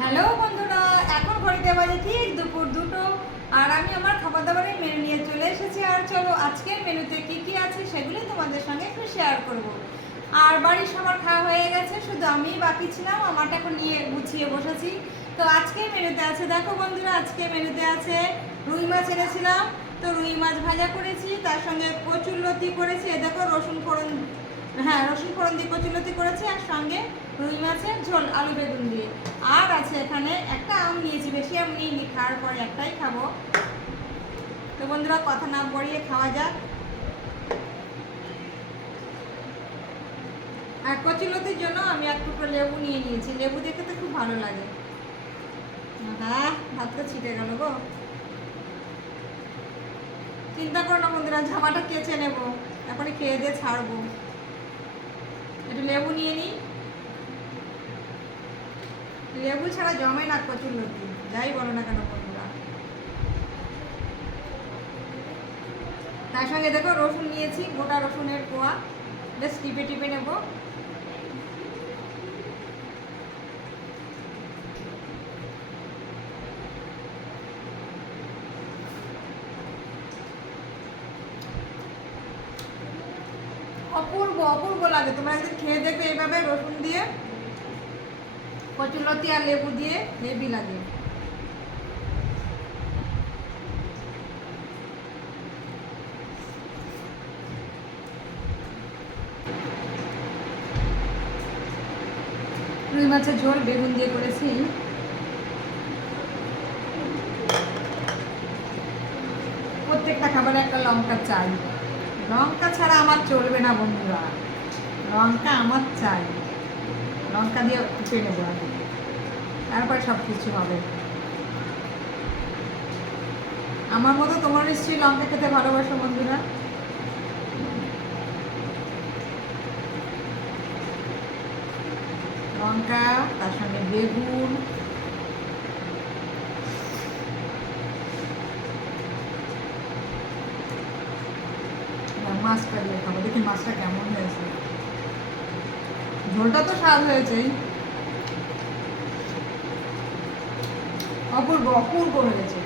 Hello বন্ধুরা, এখন ঘড়িতে বাজে ঠিক দুপুর 2টো। আর আমি আমার খাবার দাবারের মেনু নিয়ে চলে এসেছি। আর চলো আজকের মেনুতে কি কি আছে সেগুলি তোমাদের সঙ্গে একটু শেয়ার করব। আর বাড়ির সবার খাওয়া হয়ে গেছে, শুধু আমিই বাকি ছিলাম। আমারটা এখন নিয়ে গুছিয়ে বসেছি। তো আজকের মেনুতে আছে, দেখো বন্ধুরা, আজকের মেনুতে আছে রুই মাছ এনেছিলাম, তো রুই মাছ ভাজা করেছি, তার সঙ্গে কচুরলতি করেছি। এ দেখো রসুন ফোড়ন, হ্যাঁ রসুন ফোড়ন দিয়ে কচুরলতি করেছি, আর সঙ্গে রুই মাছের ঝোল আলু বেগুন দিয়ে। আর আছে এখানে একটা আম নিয়েছি, বেশি আম নিইনি, খাওয়ার পরে একটাই খাবো। তো বন্ধুরা কথা না বড়িয়ে খাওয়া যাক। আর কচুরলতির জন্য আমি এক টুকরো লেবু নিয়ে নিয়েছি, লেবু দেখতে তো খুব ভালো লাগে। হ্যাঁ, ভাতটা ছিটে গেল গো। চিন্তা করো না বন্ধুরা, জামাটা কেচে নেবো, তারপরে খেয়ে দিয়ে ছাড়বো। একটু লেবু নিয়ে নিই, লেবু ছাড়া জমে না কচুরলতি, যাই বলো না কেন বন্ধুরা। তার সঙ্গে দেখো রসুন নিয়েছি, গোটা রসুনের কোয়া, বেশ টিপে টিপে নেবো। অপূর্ব অপূর্ব লাগে, তোমরা একদিন খেয়ে দেখবে এইভাবে রসুন দিয়ে কচুরলতি আর লেবু দিয়ে, হেভি লাগে। রুই মাছের ঝোল বেগুন দিয়ে করেছি। প্রত্যেকটা খাবারে একটা লঙ্কা চাই, লঙ্কা ছাড়া আমার চলবে না বন্ধুরা, লঙ্কা আমার চাই। লঙ্কা দিয়ে টিপে নেবো আগে, তারপর সব কিছু হবে। আমার মতো তোমার নিশ্চয়ই লঙ্কা খেতে ভালোবাসো বন্ধুরা। লঙ্কা, তার সঙ্গে বেগুন, মাছটা দিয়ে খাবো। দেখি মাছটা কেমন হয়েছে, ঝোলটা তো স্বাদ হয়েছেই, অপূর্ব অপূর্ব হয়েছে।